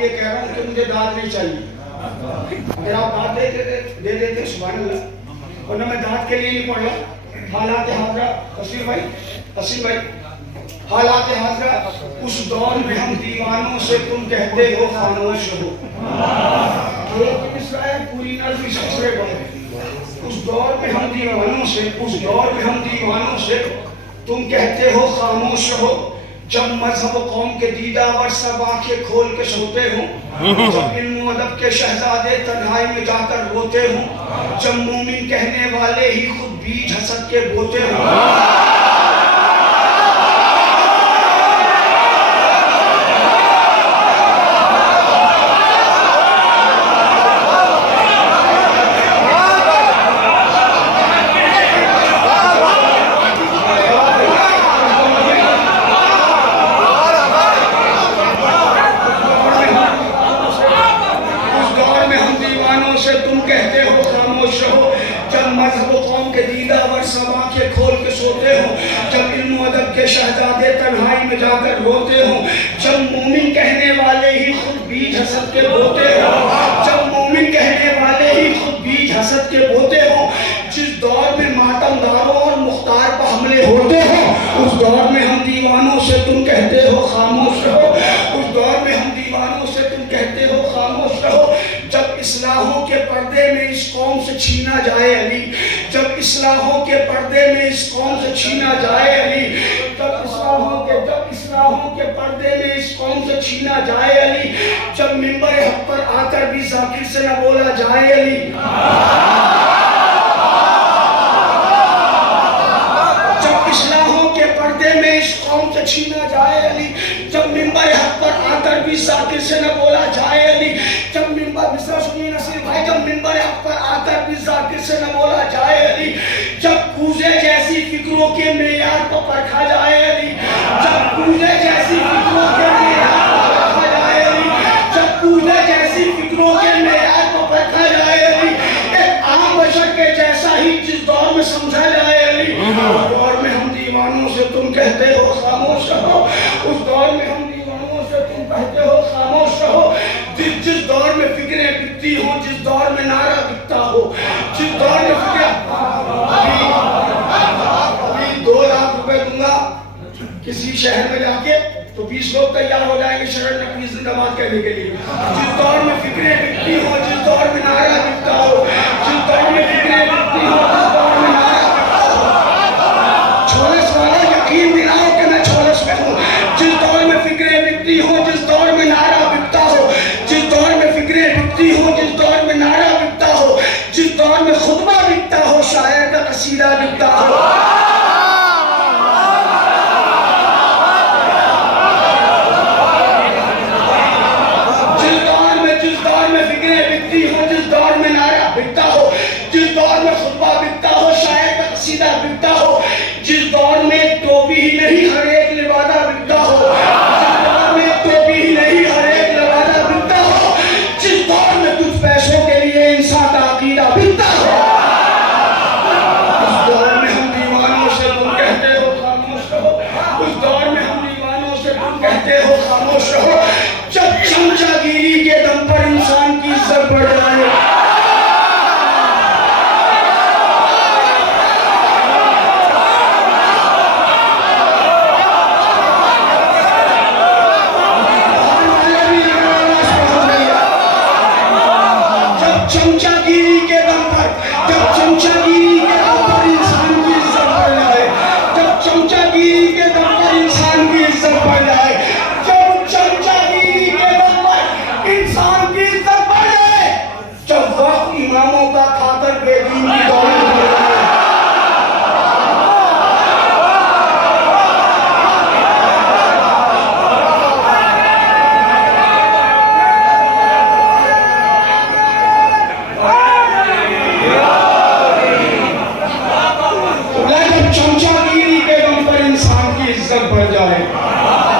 ये कह रहा हूँ कि मुझे दाद नहीं चाहिए। अगर आप दाद दे देते सुभान अल्लाह, वरना मैं दाद के लिए नहीं पढ़ रहा। हालात हाजरा तस्वीर भाई हालात हाजरा, उस दौर में हम दीवानों से तुम कहते हो खामोश हो। पूरी नज़्म इस अशरे पर, उस दौर में हम दीवानों से तुम कहते हो खामोश हो। जब मजहब कौम के दीदावर सब आंखें खोल के सोते हो, जब इल्म अदब के शहजादे तन्हाई में जाकर रोते हो, जब मोमिन कहने वाले ही खुद बीज हसद के बोते हो। से तुम कहते हो खामोश रहो, जब मजहब कौम के दीदावर सब आंखें खोल के सोते हो, जब इल्म अदब के शहजादे तन्हाई में जाकर रोते हो, जब मोमिन कहने वाले ही खुद बीज हसद के बोते हो, जब मोमिन कहने वाले ही खुद बीज हसद के बोते हो। जिस दौर में मातमदारों और मुख्तार पर हमले होते हो, उस दौर में हम दीवानों से तुम कहते हो खामोश रहो। उस दौर में हम दीवानों से तुम कहते हो खामोश रहो। जब इस्लाहों के पर्दे में इस कौम से छीना जाए अली, जब इस्लाहों के पर्दे में इस कौम से छीना जाए अली, जब इस्लाहों के पर्दे में इस कौम से छीना जाए अली, जब मिंबर हक पर आकर भी जाकिर से न बोला जाए अली, जब इस्लाहों के पर्दे में इस कौम से छीना जाए अली, जब मिंबर हक पर आकर भी जाकिर से न बोला जाए अली, जब मिंबर मिसरा सुनिए नसीर भाई, जब मिंबर हक पर आकर भी जाकिर से न बोला जाए अली, जब कूजे जैसी फिक्रों के मेयार पर परखा जाए अली, जब कूजे जैसी फिक्रों के मेयार पर परखा जाए अली, जब कूजे जैसी फिक्रों के मेयार पर परखा जाए अली, एक आम बशर के जैसा ही जिस दौर में समझा जाए अली, उस दौर में हम दीवानों से तुम कहते हो खामोश रहो। उस दौर में हम दीवानों से तुम कहते हो खामोश रहो। जिस दौर में फिक्रें बिकती हो, जिस दौर में नारा बिकता हो, जिस दौर में अभी 2 लाख रुपए दूंगा किसी शहर में जाके तो 20 लोग तैयार हो जाएंगे शरण नबी जिंदाबाद कहने के लिए। जिस दौर में फिक्रें बिकती हो, जिस दौर में नारा बिकता हो, जिस दौर में फिक्रें बिकती हो, जिस दौर में नारा बिकता हो, छोलस वाला यकीन दिलाओ कि मैं छोलस में हूँ। जिस दौर में फिक्रें बिकती हो, जिस दौर में नारा बिकता हो, जिस दौर में फिक्रें बिकती हो, जिस दौर में नारा बिकता हो, जिस दौर में खुतबा बिकता हो, शायर का कसीदा बिकता हो, जिस दौर में फिक्रें बिकती हो, जिस दौर में नारा बिकता हो, जिस दौर में खुतबा बिकता हो, शायर का कसीदा बिकता हो, जिस दौर में टोपी ही नहीं हर एक लिबादा बिकता हो, जिस दौर में टोपी ही नहीं हर एक लिबादा बिकता हो, जिस दौर में कुछ पैसों के लिए इंसान का अकीदा बिकता हो, उस दौर में हम दीवानों से तुम कहते हो खामोश रहो। उस दौर में हम दीवानों से तुम कहते हो खामोश रहो। जब चमचागिरी के दम पर इंसान की इज्जत बढ़ जाए, चमचागिरी के दम पर, जब चमचागिरी के दम पर इंसान की इज्जत बढ़ जाए, जब चमचागिरी के दम पर इंसान की इज्जत बढ़ जाए,